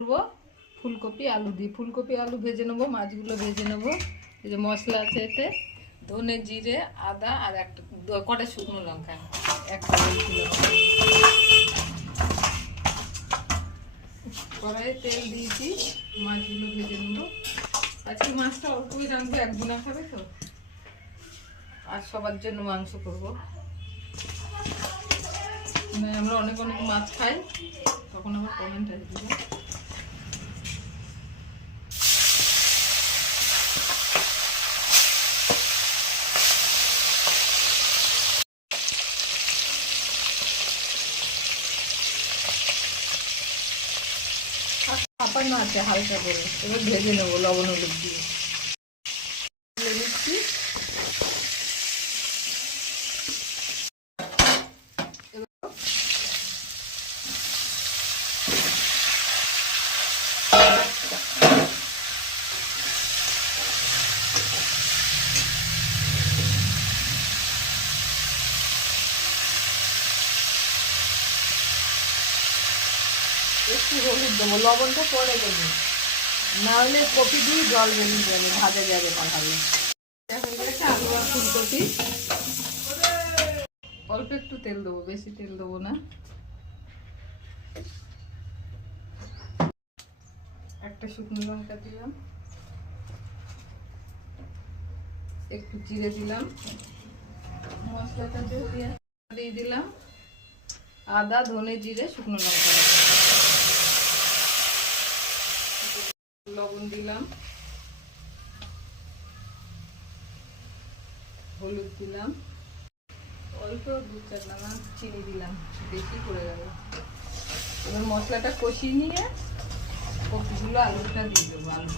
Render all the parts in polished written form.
করবো ফুলকপি আলু দিয়ে। ফুলকপি আলু ভেজে নেবো, মাছগুলো ভেজে নেবো। এই যে মশলা আছে, এতে ধনে জিরে আদা আর একটা কটা শুকনো লঙ্কা, একটা কড়াইয়ে তেল দিয়েছি, মাছগুলো ভেজে নেবো। আজকে মাছটা অল্পই রাখবো, একদিনা খাবে তো, আর সবার জন্য মাংস করবো। আমরা অনেক অনেক মাছ খাই, তখন আবার কমেন্ট আসবে। পাপানো আছে হালকা করে, এবার ভেজে নেবো লবণ হলুদ দিয়ে। দিচ্ছি একটু হলুদ দেবো, লবণটা পরে দেবো, না হলে কপি দিয়ে জল বেরিয়ে যাবে, ভাজা যাবে না ভালো। হয়ে গেছে আলু আর ফুলকপি। অল্প একটু তেল দেবো, বেশি তেল দেবো না। একটা শুকনো লঙ্কা দিলাম, একটু জিরে দিলাম, মশলাটা দিয়ে দিলাম আদা ধনে জিরে শুকনো লঙ্কা, লবণ দিলাম, হলুদ দিলাম, অল্প 2-4 দানা চিনি দিলাম, বেশি করে গেল। এবার মশলাটা কষিয়ে নিয়ে কপিগুলো আলুটা দিয়ে দেবো। আলু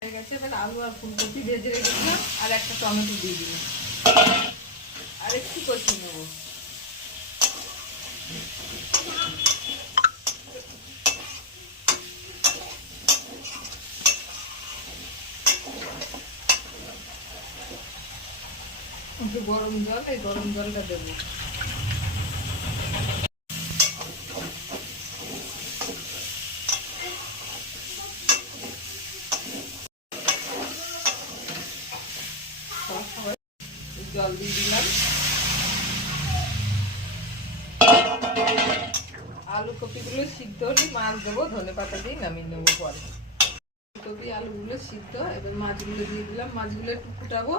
হয়ে গেছে, এবার আলু আর ফুলকপি ভেজে রেখেছিলাম, আর একটা টমেটো দিয়ে দিলাম, আর একটু কষিয়ে নেবো। একটু গরম জল, এই গরম জলটা দেবো। জল দিয়ে দিলাম, আলু কপিগুলো সিদ্ধ হলে মাছ দেবো, ধনে পাতা দিয়ে নামিয়ে নেবো পরে। কপি আলুগুলো সিদ্ধ, এবার মাছগুলো দিয়ে দিলাম, মাছগুলো একটু ফুটাবো।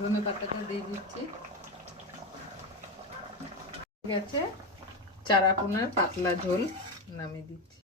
ধনে পাতাটা দিয়ে দিচ্ছি। গেছে চারাপোনার পাতলা ঝোল, নামিয়ে দিচ্ছি।